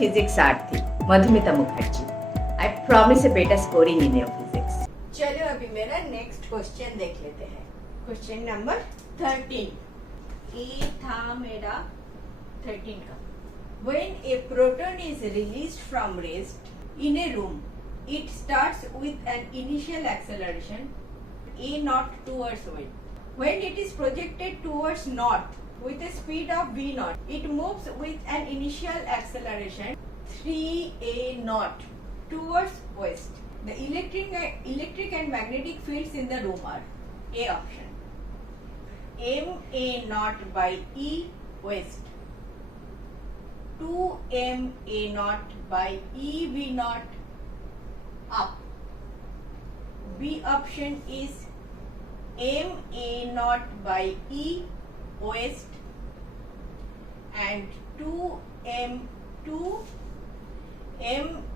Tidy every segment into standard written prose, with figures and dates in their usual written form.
physics Aarthi Madhumita Mukherjee. I promise a better scoring in your physics. चलो अभी मेरा next question देख लेते हैं. Question number 13. ये था मेरा 13 का. When a proton is released from rest in a room, it starts with an initial acceleration a naught towards wind. When it is projected towards north with a speed of v naught, it moves with an initial acceleration 3a naught towards west. The electric and magnetic fields in the room are A option m a naught by E west, 2m a naught by E v naught up. B option is m a naught by E west and 2m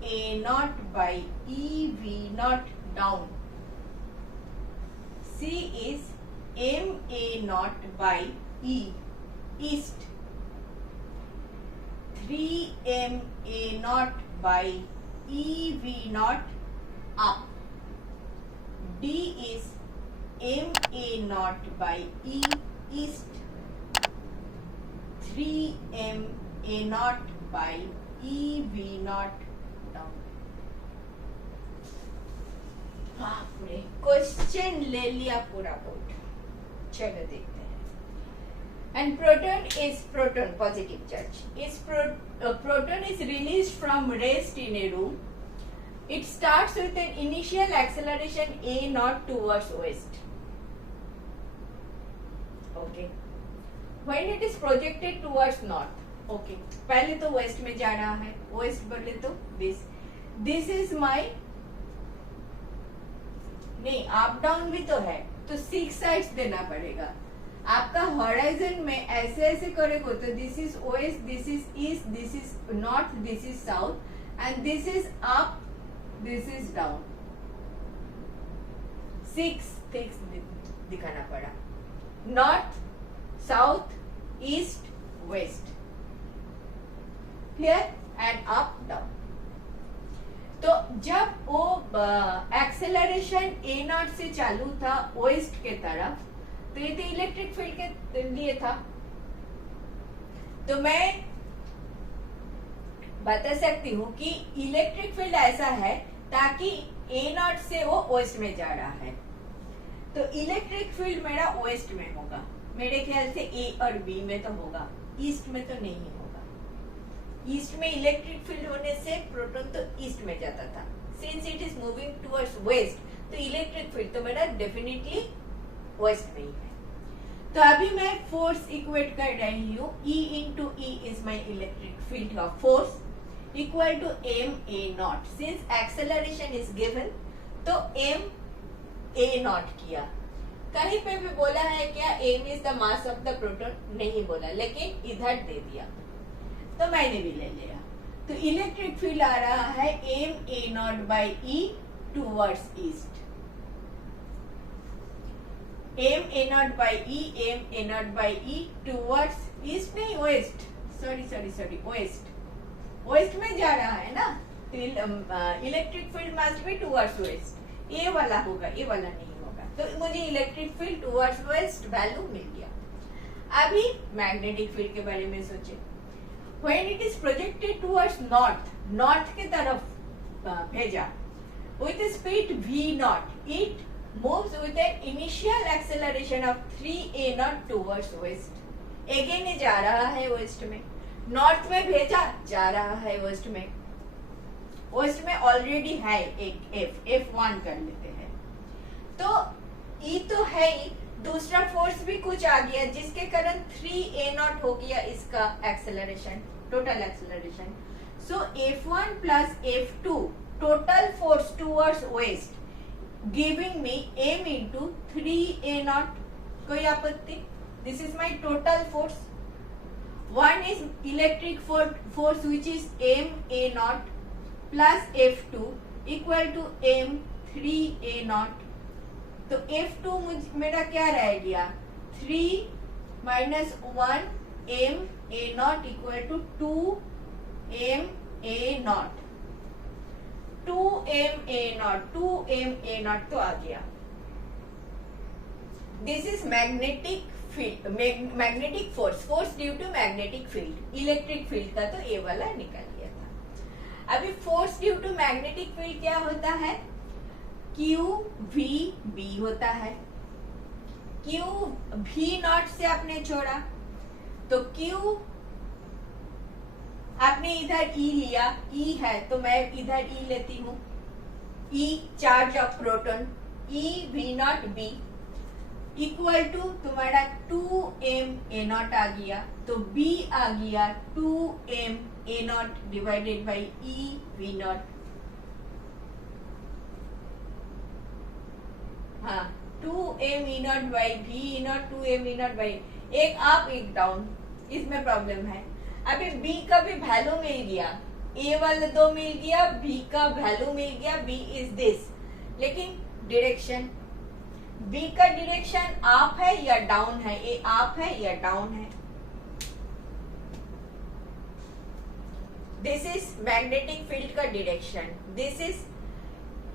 a naught by E v naught down. C is m a naught by E east, 3m a naught by E v naught up. D is m a naught by E east, 3m a naught by E v naught down. बाप रे, question ले लिया पूरा board. चलो देखते हैं. And proton is proton positive charge. Proton is released from rest in a room. It starts with an initial acceleration a naught towards west. Okay. When it is projected towards north. Okay. पहले तो west में जा रहा है. West बोले तो this is my, नहीं up down भी तो है, तो 6 साइड्स देना पड़ेगा. आपका हॉराइजन में ऐसे ऐसे करेगा तो this is west, this is east, this is north, this is south and this is up, this is down. 6 दिखाना पड़ा. North, south, east, west. Clear? And up down. तो जब वो एक्सेलरेशन ए नॉट से चालू था वेस्ट के तरफ, तो ये तो इलेक्ट्रिक फील्ड के लिए था. तो मैं बता सकती हूँ कि इलेक्ट्रिक फील्ड ऐसा है ताकि ए नॉट से वो वेस्ट में जा रहा है. तो इलेक्ट्रिक फील्ड मेरा वेस्ट में होगा. मेरे ख्याल से ए और बी में तो होगा, ईस्ट में तो नहीं होगा. ईस्ट में इलेक्ट्रिक फील्ड होने से प्रोटॉन तो ईस्ट में जाता था. Since it is moving towards waste, तो इलेक्ट्रिक फील्ड तो मेरा डेफिनेटली वेस्ट में ही है. तो अभी मैं फोर्स इक्वेट कर रही हूँ. E into E is my electric field का force equal to m a naught. Since acceleration is given, तो एम ए नॉट किया. कहीं पे भी बोला है क्या m is the mass of the proton? नहीं बोला, लेकिन इधर दे दिया तो मैंने भी ले लिया. तो इलेक्ट्रिक फील्ड आ रहा है m a naught by E towards east. M a naught by E, m a naught by E towards east, नहीं वेस्ट, सॉरी वेस्ट. वेस्ट में जा रहा है ना, तो electric field must be towards west. ये वाला होगा, ये वाला नहीं होगा. तो मुझे electric field towards west value मिल गया. अभी मैग्नेटिक फील्ड के बारे में सोचे. When it is projected towards north के तरफ भेजा, with a speed v naught, it moves with an initial acceleration of 3a naught towards west. Again ये जा रहा है वेस्ट में. नॉर्थ में भेजा, जा रहा है वेस्ट में. वेस्ट में ऑलरेडी है एक F1 कर लेते हैं. तो E तो है ही, दूसरा फोर्स भी कुछ आ गया जिसके कारण 3a naught हो गया इसका acceleration, total acceleration. So F1 plus F2 total force towards west giving me m into 3a naught. कोई आपत्ति? This is my total force. One is electric force which is m a naught plus F2 equal to m 3a naught. तो F2 मेरा क्या रह गया? 3 - 1 m a naught equal to 2 m a naught, 2m a naught, 2m a naught तो आ गया. This is magnetic field, magnetic force due to magnetic field. Electric field का तो ए वाला निकल गया था. अभी force due to magnetic field क्या होता है? क्यू वी बी होता है. क्यू भी नॉट से आपने छोड़ा तो क्यू आपने इधर ई लिया, ई है तो मैं इधर ई लेती हूँ. E charge of proton, E V naught B equal to तुम्हारा 2m a नॉट आ गया, तो b आ गया 2m a not divided by e v not. हाँ, 2m e not by v e not, 2m e not by, एक up एक down, इसमें problem है. अभी b का भी वैल्यू मिल गया, a वाला 2 मिल गया, b का वैल्यू मिल गया, b इज दिस, लेकिन डायरेक्शन B का डायरेक्शन अप है या डाउन है? ये अप है या डाउन है? दिस इज मैग्नेटिक फील्ड का डायरेक्शन. दिस इज,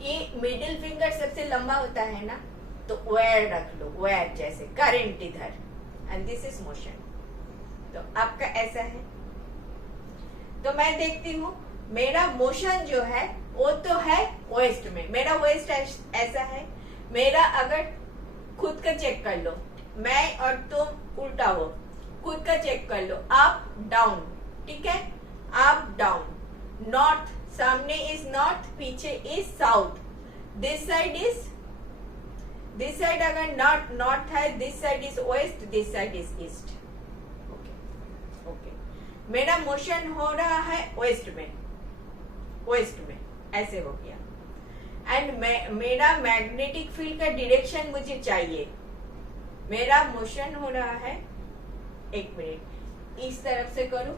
ये मिडिल फिंगर सबसे लंबा होता है ना, तो वायर रख लो, वायर जैसे करंट इधर, एंड दिस इज मोशन. तो आपका ऐसा है. तो मैं देखती हूँ मेरा मोशन जो है वो तो है वेस्ट में, मेरा वेस्ट ऐसा है. मेरा अगर खुद का चेक कर लो, मैं और तुम उल्टा हो, खुद का चेक कर लो, अप डाउन, ठीक है, अप डाउन. नॉर्थ सामने इज नॉर्थ, पीछे is south. This side is, this side अगर नॉर्थ है, this side is west, this side is east. Okay, मेरा मोशन हो रहा है वेस्ट में, वेस्ट में ऐसे हो गया. एंड मेरा मैग्नेटिक फील्ड का डायरेक्शन मुझे चाहिए. मेरा मोशन हो रहा है, एक मिनट, इस तरफ से करूं.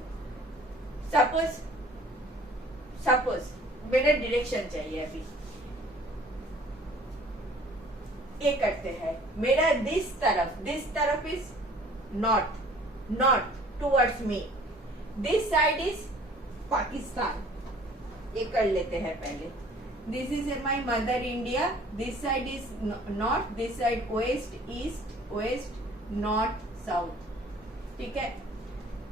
सपोज मेरा डायरेक्शन चाहिए. अभी ये करते हैं. मेरा दिस तरफ is north towards me, this side is Pakistan. ये कर लेते हैं पहले. This is my mother India. This side is north, this side west, east, west, north, south. ठीक है,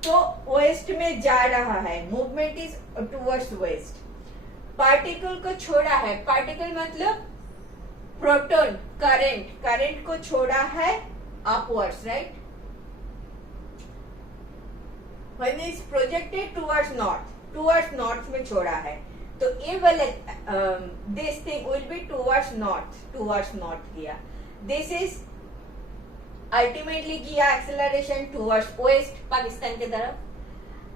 तो वेस्ट में जा रहा है, movement is towards waste. Particle को छोड़ा है, पार्टिकल मतलब प्रोटॉन, करंट को छोड़ा है upwards, right. When is projected towards north में छोड़ा है, तो ये वाला this thing will be towards north किया. दिस इज अल्टीमेटली किया एक्सेलरेशन टुवर्ड्स वेस्ट, पाकिस्तान की तरफ.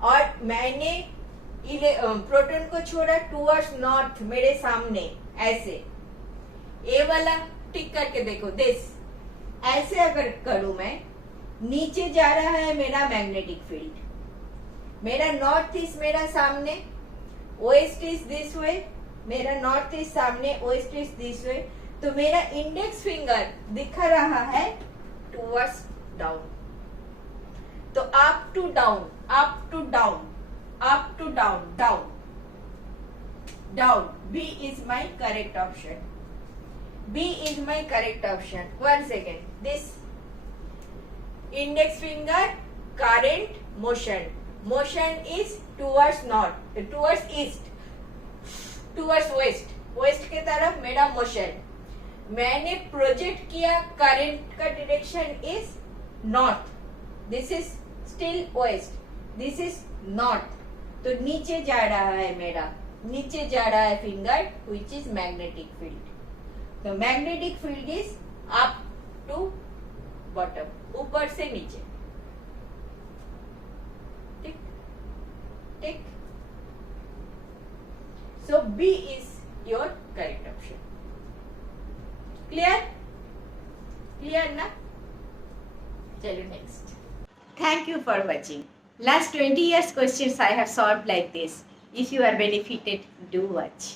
और मैंने प्रोटॉन को छोड़ा टुवर्ड्स नॉर्थ, मेरे सामने ऐसे. ये वाला टिक करके देखो, दिस ऐसे अगर करूं मैं, नीचे जा रहा है मेरा मैग्नेटिक फील्ड. मेरा नॉर्थ इज मेरा सामने, वेस्ट इज दिस वे, मेरा नॉर्थ इज सामने, वेस्ट इज दिस वे. तो मेरा इंडेक्स फिंगर दिखा रहा है टुवर्ड्स डाउन. तो up to down, up to down, up to down, down, down. B is my correct option. B is my correct option. 1 second. This index finger, current, motion is towards north, towards east, towards west के तरफ मेरा motion. मैंने project किया, current का direction is north, this is still west, this is north. तो नीचे जा रहा है मेरा, नीचे जा रहा है finger, which is magnetic field. तो magnetic field is up to bottom, ऊपर से नीचे. ठीक. So B is your correct option. Clear? Clear na? चलो next. Thank you for watching. Last 20 years questions I have solved like this. If you are benefited, do watch.